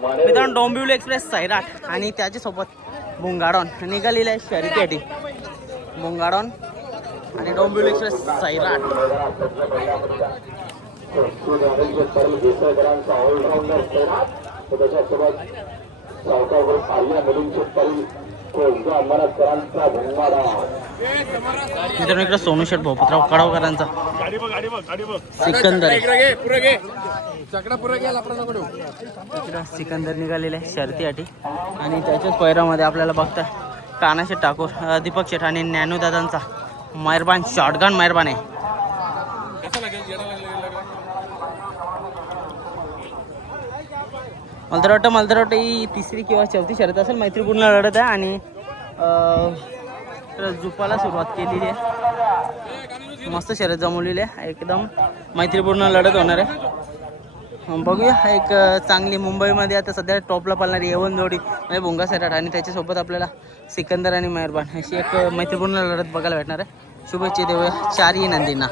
मित्रांनो डोंबिवली एक्सप्रेस सैराट आणि त्याच्यासोबत मुंगाडॉन. निघालेलं आहे शर्यतीसाठी मुंगाडॉन आणि डोंबिवली एक्सप्रेस सैराट. मित्रांनो इकडे सोनू शेठ भोपतराव कडावकरांचा सिकंदर. इकडं सिकंदर निघालेले आहे शर्तीसाठी आणि त्याच्याच पैरामध्ये आपल्याला बघता कानाशेठ ठाकूर दीपक शेठ आणि ज्ञानूदादांचा मेहरबान शॉटगन मेहरबान आहे. मला तर वाटतं मला तर वाटतं ही तिसरी किंवा चौथी शर्यत असेल. मैत्रीपूर्ण लढत आहे आणि तर जुपाला सुरुवात केलेली आहे. मस्त शर्यत जमवलेली आहे. एकदम मैत्रीपूर्ण लढत होणार आहे. बघूया. एक चांगली मुंबईमध्ये आता सध्या टॉपला पालणारी एवन जोडी म्हणजे भुंगा सराट आणि त्याच्यासोबत आपल्याला सिकंदर आणि मेहरबान अशी एक मैत्रीपूर्ण लढत बघायला भेटणार आहे. शुभेच्छा देऊया. चारही नंदींना.